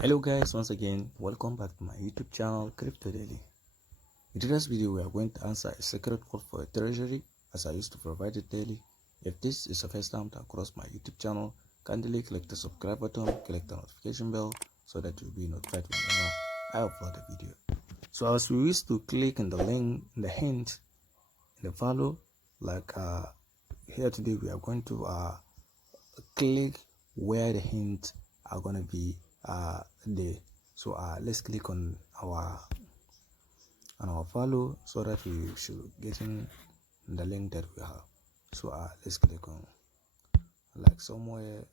Hello guys, once again welcome back to my YouTube channel Crypto Daily. In today's video we are going to answer a secret code for a treasury as I used to provide it daily. If this is the first time to cross my YouTube channel, kindly click the subscribe button, click the notification bell so that you'll be notified whenever I upload a video. So as we used to click in the link, in the hint, in the follow, like here today we are going to click where the hints are going to be there. So let's click on our follow so that we should get in the link that we have. So let's click on like somewhere.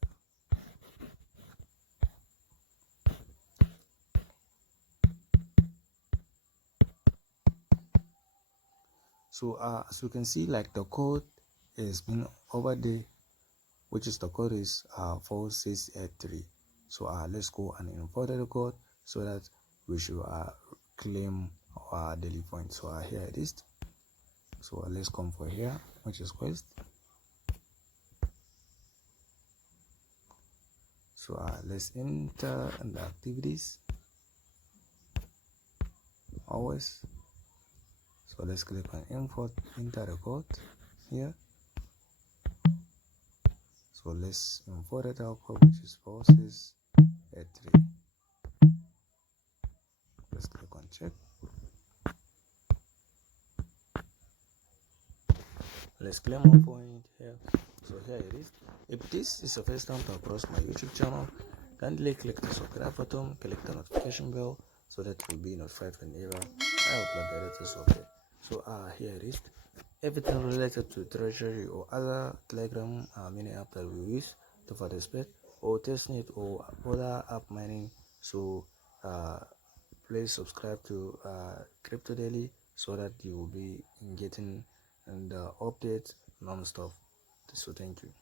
So as you can see, like the code is been over there, which is the code is 4683. So let's go and import the code so that we should claim our daily points. So here it is. So let's come for here, which is quest. So let's enter the activities always. So let's click on import, enter the code here. So let's import it our code, which is 4683. Let's click on check. Let's claim our point here. So here it is. If this is the first time to cross my YouTube channel, kindly click the subscribe button, click the notification bell so that you'll be notified whenever I upload the latest update. So here it is. Everything related to treasury or other telegram mini app that we use to participate or testnet or other app mining. So please subscribe to Crypto Daily so that you will be getting the updates non-stop. So thank you.